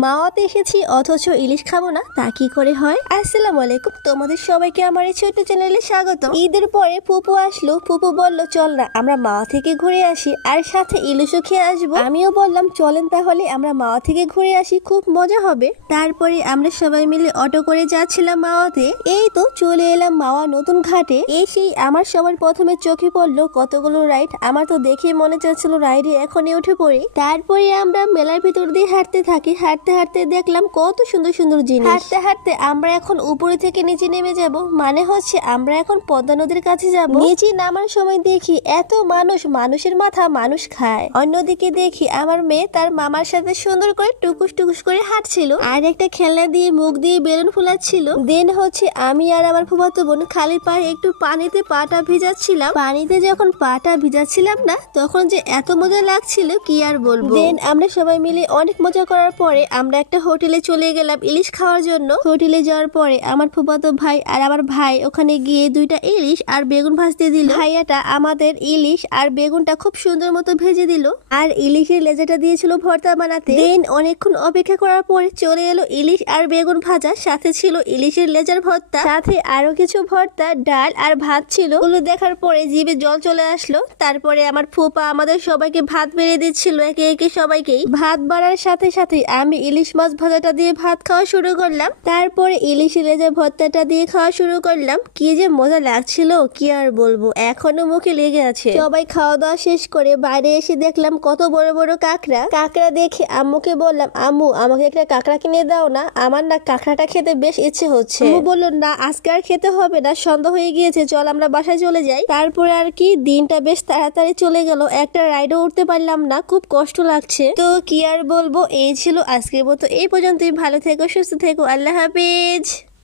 মাওয়াতে এসেছি অথচ ইলিশ খাবো না, তা কি করে হয়? আসসালামু আলাইকুম, তোমাদের সবাইকে আমার এই ছোট্ট চ্যানেলে স্বাগত। ঈদের পরে ফুপু আসলো, ফুপু বলল চল না আমরা মাওয়া থেকে ঘুরে আসি আর সাথে ইলিশও খেয়ে আসবো। আমিও বললাম চলেন তাহলে আমরা মাওয়া থেকে ঘুরে আসি, খুব মজা হবে। তারপরে আমরা সবাই মিলে অটো করে যাচ্ছিলাম মাওয়াতে। এই তো চলে এলাম মাওয়া নতুন ঘাটে। এসেই আমার সবার প্রথমে চোখে পড়লো কতগুলো রাইড। আমার তো দেখে মনে চাচ্ছিল রাইডে এখনই উঠে পড়ি। তারপরে আমরা মেলার ভিতর দিয়ে হাঁটতে থাকি। হাঁটতে হাঁটতে দেখলাম কত সুন্দর সুন্দর জিনিস। হাঁটতে হাঁটতে আমরা এখন উপরে থেকে নিচে নেমে যাব, মানে হচ্ছে আমরা এখন পদ্মা নদীর কাছে যাব। নিচে নামার সময় দেখি এত মানুষ, মানুষের মাথা মানুষ খায়। অন্যদিকে দেখি আমার মেয়ে তার মামার সাথে সুন্দর করে টুকুস টুকুস করে হাঁটছিল আর একটা খেলনা দিয়ে মুখ দিয়ে বেলুন ফুলাচ্ছিল। দেন হচ্ছে আমি আর আমার ফুফাতো বোন খালি পায়ে একটু পানিতে পাটা ভিজাচ্ছিলাম। পানিতে যখন পাটা ভিজাচ্ছিলাম না তখন যে এত মজা লাগছিল কি আর বলবো। দেন আমরা সবাই মিলে অনেক মজা করার পরে আমরা একটা হোটেলে চলে গেলাম ইলিশ খাওয়ার জন্য। হোটেলে যাওয়ার পরে আমার ফুফাতো ভাই আর আমার ভাই ওখানে গিয়ে দুইটা ইলিশ আর বেগুন ভাজতে দিল। ভাইয়াটা আমাদের ইলিশ আর বেগুনটা খুব সুন্দর মতো ভেজে দিল আর ইলিশের লেজাটা দিয়েছিল ভর্তা বানাতে। দেন অনেকক্ষণ অপেক্ষা করার পরে চলে এলো ইলিশ আর বেগুন ভাজা, সাথে ছিল ইলিশের লেজার ভর্তা, সাথে আরো কিছু ভর্তা, ডাল আর ভাত ছিল। ওগুলো দেখার পরে জিভে জল চলে আসলো। তারপরে আমার ফুপা আমাদের সবাইকে ভাত বেড়ে দিচ্ছিল একে একে সবাইকেই। ভাত বাড়ার সাথে সাথে আমি ইলিশ মাছ ভাজাটা দিয়ে ভাত খাওয়া শুরু করলাম। তারপরে ইলিশের লেজার ভর্তাটা দিয়ে খাওয়া শুরু করলাম। কি যে মজা লাগছিল কি আর বলবো, এখনো মুখে লেগে আছে। সবাই খাওয়া দাওয়া শেষ করে বাইরে এসে দেখলাম কত বড় বড় কাঁকড়া। কাঁকড়া দেখে আম্মুকে বললাম আম্মু আমাকে একটা কাঁকড়া কিনে দাও না, আমার না কাঁকড়াটা খেতে বেশ ইচ্ছে হচ্ছে। আম্মু বলল না আজকে আর খেতে হবে না, সন্ধ্যা হয়ে গিয়েছে, চল আমরা বাসায় চলে যাই। তারপরে আর কি দিনটা বেশ তাড়াতাড়ি চলে গেল, একটা রাইডও উঠতে পারলাম না, খুব কষ্ট লাগছে। তো কি আর বলবো, এই ছিল আজকের মতো, এই পর্যন্তই। ভালো থেকো, সুস্থ থেকো, আল্লাহ হাফেজ।